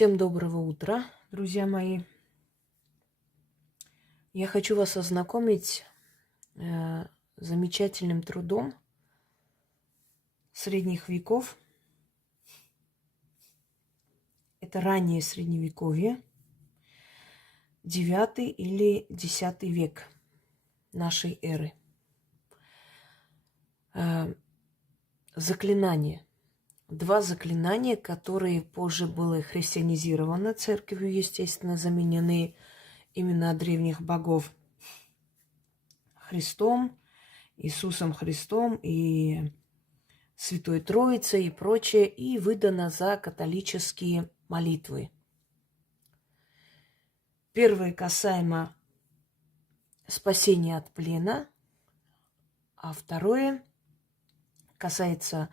Всем доброго утра, друзья мои. Я хочу вас ознакомить с замечательным трудом средних веков. Это раннее средневековье, 9 или 10 век нашей эры. Заклинания. Два заклинания, которые позже были христианизированы церковью, естественно, заменены именно от древних богов Христом, Иисусом Христом и Святой Троицей и прочее, и выдано за католические молитвы. Первое касаемо спасения от плена, а второе касается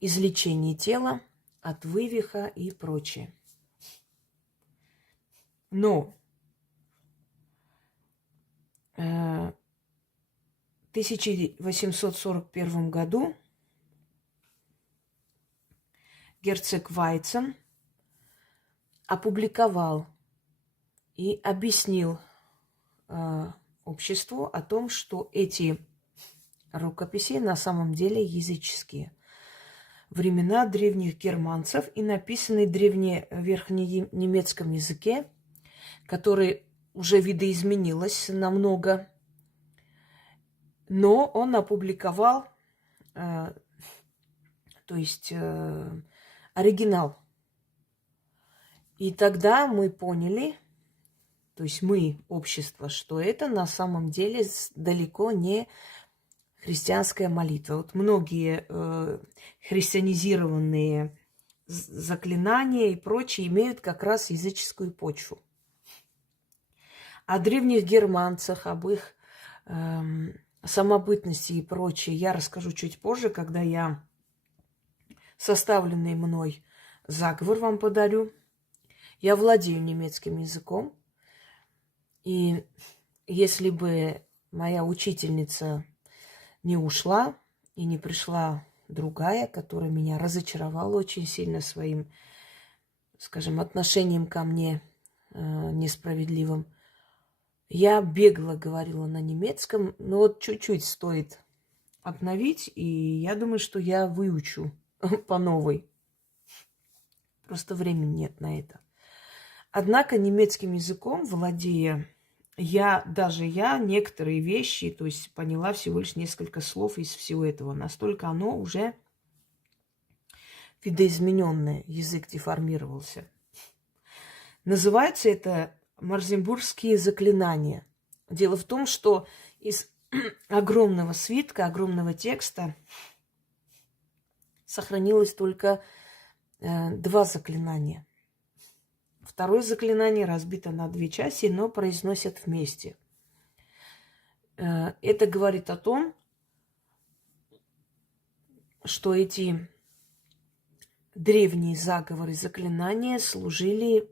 излечения тела от вывиха и прочее. Но в 1841 году герцог Вайцен опубликовал и объяснил обществу о том, что эти рукописи на самом деле языческие. Времена древних германцев и написаны древневерхненемецком языке, который уже видоизменилось намного, но он опубликовал, оригинал. И тогда мы поняли, то есть мы, общество, что это на самом деле далеко не христианская молитва. Вот многие христианизированные заклинания и прочее имеют как раз языческую почву. О древних германцах, об их самобытности и прочее я расскажу чуть позже, когда я составленный мной заговор вам подарю. Я владею немецким языком, и если бы моя учительница не ушла и не пришла другая, которая меня разочаровала очень сильно своим, скажем, отношением ко мне несправедливым, я бегло говорила на немецком, но вот чуть-чуть стоит обновить, и я думаю, что я выучу по новой. Просто времени нет на это. Однако немецким языком, владея, я некоторые вещи, то есть поняла всего лишь несколько слов из всего этого. Настолько оно уже видоизмененное, язык деформировался. Называется это марзенбургские заклинания. Дело в том, что из огромного свитка, огромного текста сохранилось только два заклинания. Второе заклинание разбито на две части, но произносят вместе. Это говорит о том, что эти древние заговоры, заклинания служили,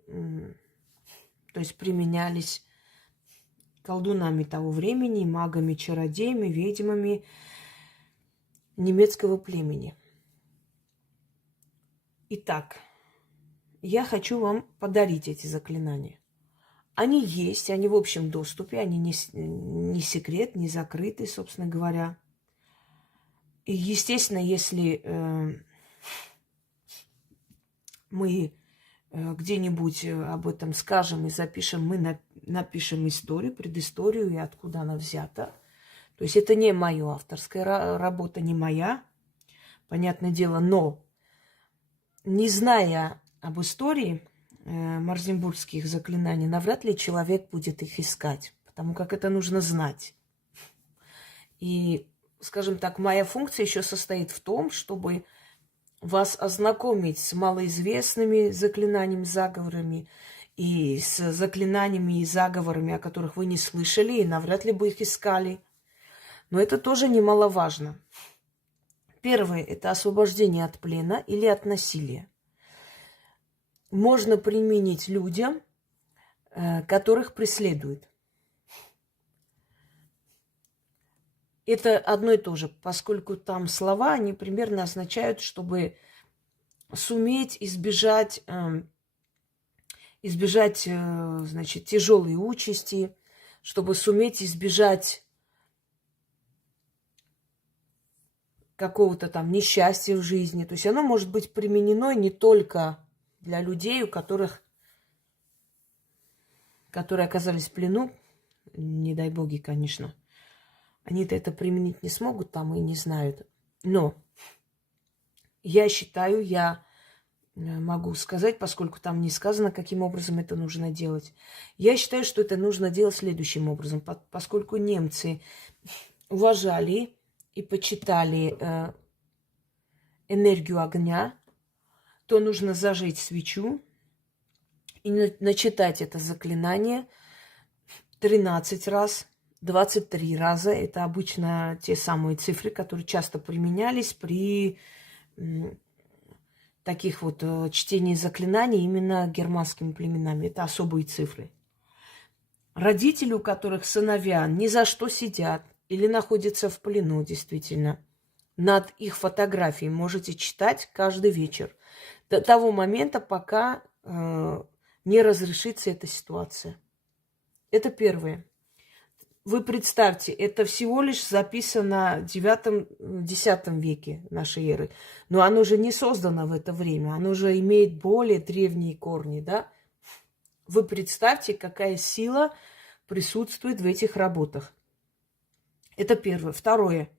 то есть применялись колдунами того времени, магами, чародеями, ведьмами немецкого племени. Итак, я хочу вам подарить эти заклинания. Они есть, они в общем доступе, они не секрет, не закрыты, собственно говоря. И, естественно, если мы где-нибудь об этом скажем и запишем, мы напишем историю, предысторию и откуда она взята. То есть это не моя авторская работа, не моя, понятное дело, но не зная об истории марзенбургских заклинаний, навряд ли человек будет их искать, потому как это нужно знать. И, скажем так, моя функция еще состоит в том, чтобы вас ознакомить с малоизвестными заклинаниями, заговорами и с заклинаниями и заговорами, о которых вы не слышали и навряд ли бы их искали. Но это тоже немаловажно. Первое – это освобождение от плена или от насилия. Можно применить людям, которых преследуют. Это одно и то же, поскольку там слова, они примерно означают, чтобы суметь избежать избежать, значит, тяжелой участи, чтобы суметь избежать какого-то там несчастья в жизни. То есть оно может быть применено не только для людей, которые оказались в плену, не дай боги, конечно. Они-то это применить не смогут там и не знают. Но я считаю, я могу сказать, поскольку там не сказано, каким образом это нужно делать. Я считаю, что это нужно делать следующим образом. Поскольку немцы уважали и почитали энергию огня, то нужно зажечь свечу и начитать это заклинание 13 раз, 23 раза. Это обычно те самые цифры, которые часто применялись при таких вот чтении заклинаний именно германскими племенами. Это особые цифры. Родители, у которых сыновья ни за что сидят или находятся в плену, действительно, над их фотографией можете читать каждый вечер. До того момента, пока не разрешится эта ситуация. Это первое. Вы представьте, это всего лишь записано в 9-10 веке нашей эры. Но оно же не создано в это время. Оно же имеет более древние корни, да? Вы представьте, какая сила присутствует в этих работах. Это первое. Второе.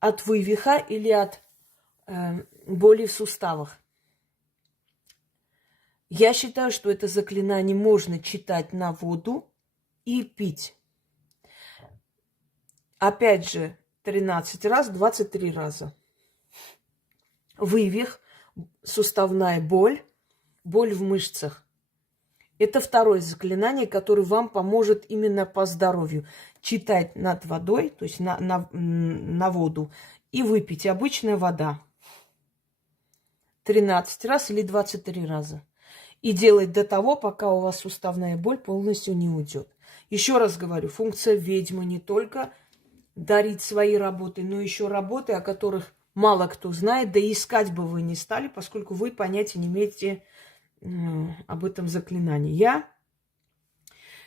От вывиха или от боли в суставах. Я считаю, что это заклинание можно читать на воду и пить. Опять же, 13 раз, 23 раза. Вывих, суставная боль, боль в мышцах. Это второе заклинание, которое вам поможет именно по здоровью. Читать над водой, то есть на воду, и выпить. Обычная вода. 13 раз или 23 раза. И делать до того, пока у вас суставная боль полностью не уйдет. Еще раз говорю, функция ведьмы не только дарить свои работы, но еще работы, о которых мало кто знает, да и искать бы вы не стали, поскольку вы понятия не имеете об этом заклинании. Я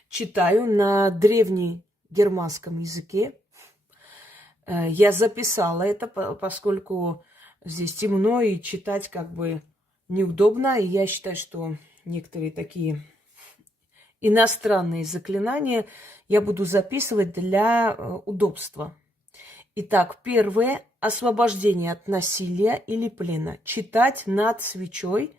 читаю на древнегерманском языке. Я записала это, поскольку здесь темно и читать как бы неудобно. И я считаю, что некоторые такие иностранные заклинания я буду записывать для удобства. Итак, первое. Освобождение от насилия или плена. Читать над свечой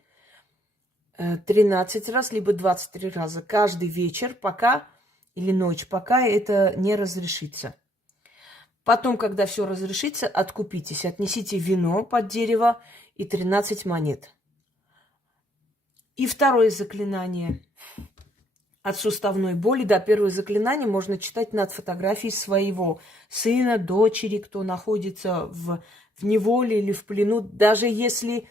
13 раз, либо 23 раза. Каждый вечер, пока или ночь, пока это не разрешится. Потом, когда все разрешится, откупитесь. Отнесите вино под дерево и 13 монет. И второе заклинание от суставной боли. Да, первое заклинание можно читать над фотографией своего сына, дочери, кто находится в неволе или в плену. Даже если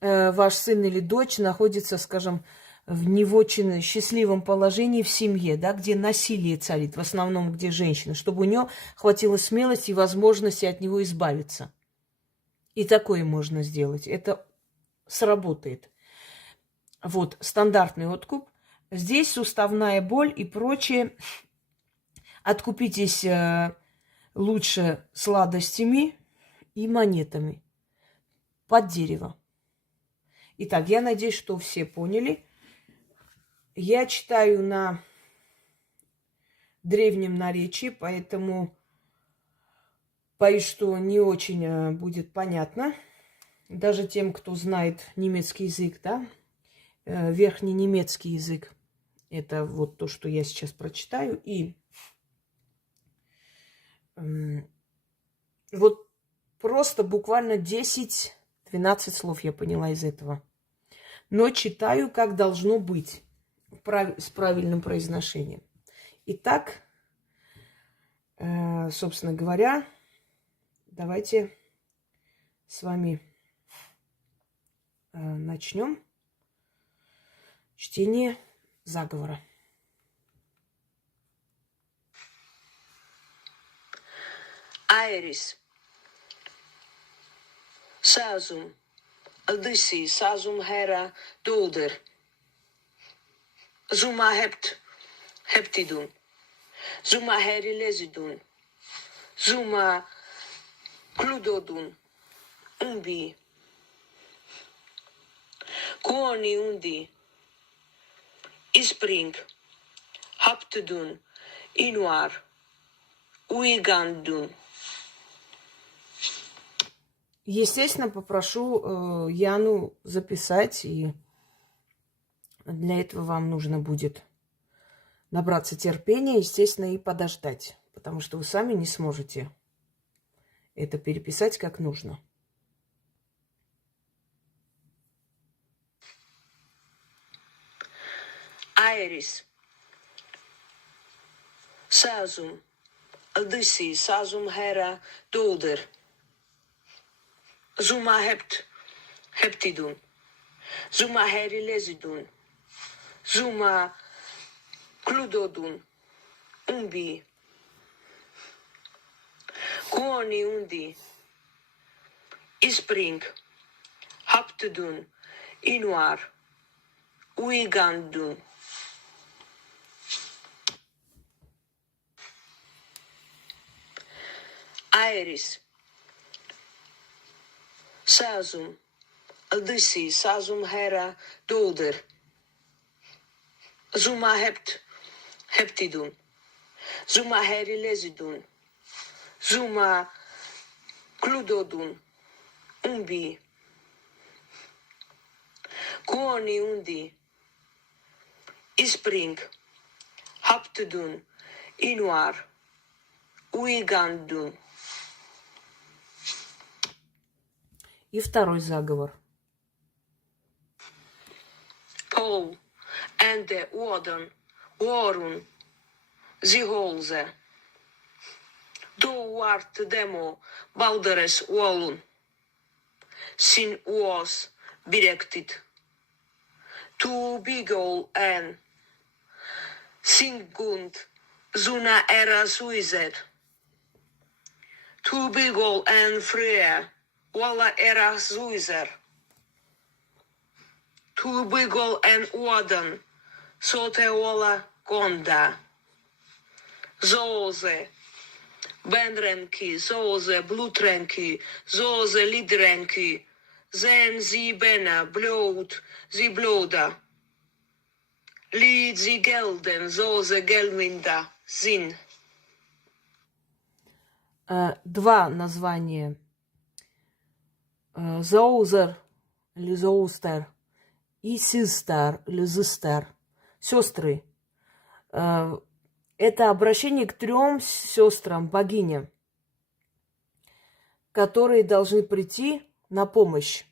ваш сын или дочь находится, скажем, в не очень счастливом положении в семье, да, где насилие царит, в основном где женщина, чтобы у нее хватило смелости и возможности от него избавиться. И такое можно сделать. Это сработает. Вот, стандартный откуп. Здесь суставная боль и прочее. Откупитесь лучше сладостями и монетами под дерево. Итак, я надеюсь, что все поняли. Я читаю на древнем наречии, поэтому боюсь, что не очень будет понятно. Даже тем, кто знает немецкий язык, да, верхненемецкий язык. Это вот то, что я сейчас прочитаю. И вот просто буквально 10-12 слов я поняла из этого. Но читаю, как должно быть, с правильным произношением. Итак, собственно говоря, давайте с вами начнем чтение заговора. Aeris. Sazum. Aldisi. Sazum hera dulder. Zuma heptidun. Zuma herilezidun. Zuma kludodun. Umbi. Kuoni undi. Ispring. Haptudun. Inuar. Уигандун. Естественно, попрошу Яну записать, и для этого вам нужно будет набраться терпения, естественно, и подождать, потому что вы сами не сможете это переписать как нужно. Айрис. Сазум. Одисси. Сазум хера долдер. Zuma heptidun. Zuma herilezidun. Zuma kludodun. Umbi. Kuoni undi. Ispring. Haptudun. Inuar. Uigandun. Айрис. Сазум. Одисси. Сазум хера долдер. Zuma heptidun. Zuma herilezidun. Zuma kludodun. Umbi. Kuoni undi. Ispring. Haptudun. Inuar. Уигандун. И второй заговор. Пол, энде, уоден, уорун, зиголзе. До уарт демо, балдерес уолун. Син уос, биректит. Ту бигол эн. Сингунд, зуна эра суизер. Ту бигол эн фрея. Walla era zuizer. Tu bigol en uoden. Sote walla gonda. Zoze. Benrenki, zoze, blutrenki, zoze, lidrenki. Zen zi bena, bloed, zi bloda. Lid zi gelden, zoze gelminda, zin. Два названия. Зоузер или Зоустер и Систер или Зистер. Сестры. Это обращение к 3 сестрам, богиням, которые должны прийти на помощь,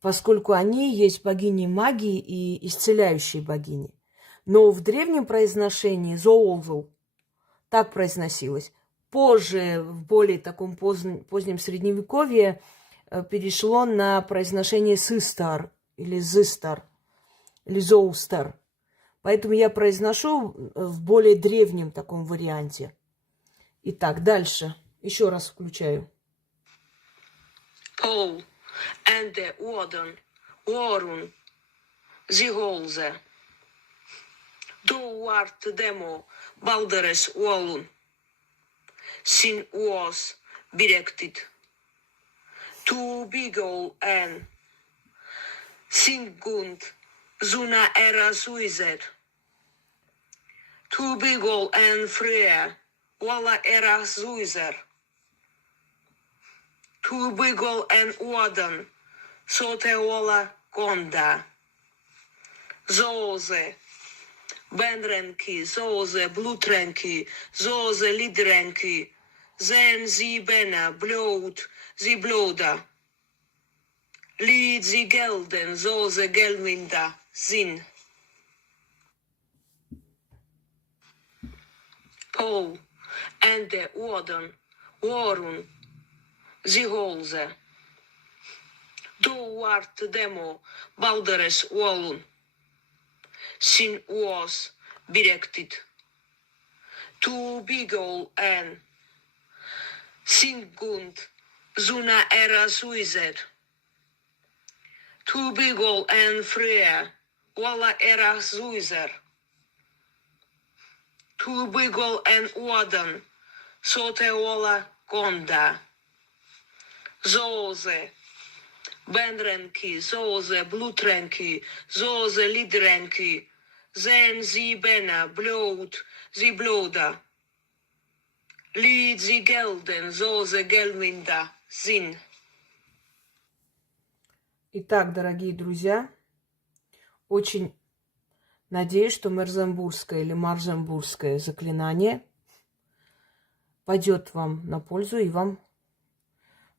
поскольку они есть богини магии и исцеляющие богини. Но в древнем произношении Зоулзл так произносилось. Позже, в более таком позднем средневековье, перешло на произношение «систар» или «зистар» или «зоустар». Поэтому я произношу в более древнем таком варианте. Итак, дальше. Еще раз включаю. Пол, энде, уоден, уорун, зиголзе. До уарт демо, балдерес уолун. Син уос, биректит. Tu bigol en. Singund. Zuna era suizer. Tu bigol en frea. Walla era suizer. Tu bigol en uoden. Sote walla gonda. Zoze. Benrenki, zoze, blutrenki, zoze, lidrenki. Zen zi bena, bloed, zi bloda. Lid zi gelden, zoze gelminda, zin. Pol, ende, uoden, uorun, ziholze. Do wart demo, balderes uolun. Sin uos, birektit. Tu bigol en. Singund, zuna era suizer. Tu bigol en frea, Ола эра зуйзер. Турбыгол эн уадан. Соте ола конда. Зозе. Бенренки, зозе, блутренки, зозе, лидренки. Зен зибена, блоуд, зиблода. Лид зигелден, зозе, гельминда, зин. Итак, дорогие друзья, очень надеюсь, что мерзембургское или марзембургское заклинание пойдет вам на пользу и вам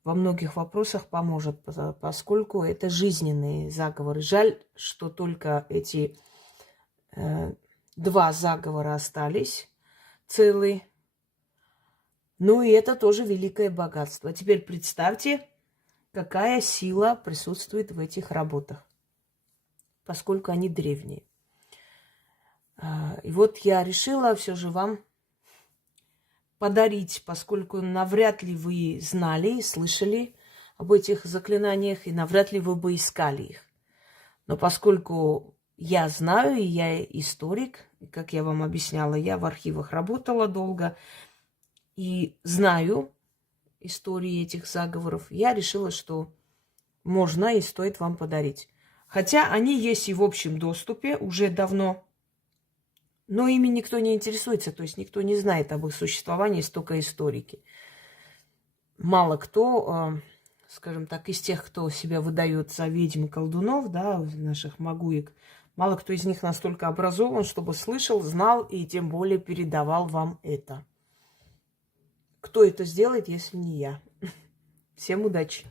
во многих вопросах поможет, поскольку это жизненные заговоры. Жаль, что только эти 2 заговора остались целые. Ну и это тоже великое богатство. Теперь представьте, какая сила присутствует в этих работах, поскольку они древние. И вот я решила все же вам подарить, поскольку навряд ли вы знали и слышали об этих заклинаниях, и навряд ли вы бы искали их. Но поскольку я знаю, и я историк, как я вам объясняла, я в архивах работала долго, и знаю истории этих заговоров, я решила, что можно и стоит вам подарить. Хотя они есть и в общем доступе уже давно, но ими никто не интересуется, то есть никто не знает об их существовании, только историки. Мало кто, скажем так, из тех, кто себя выдает за ведьм и колдунов, да, наших магуек, мало кто из них настолько образован, чтобы слышал, знал и тем более передавал вам это. Кто это сделает, если не я? Всем удачи!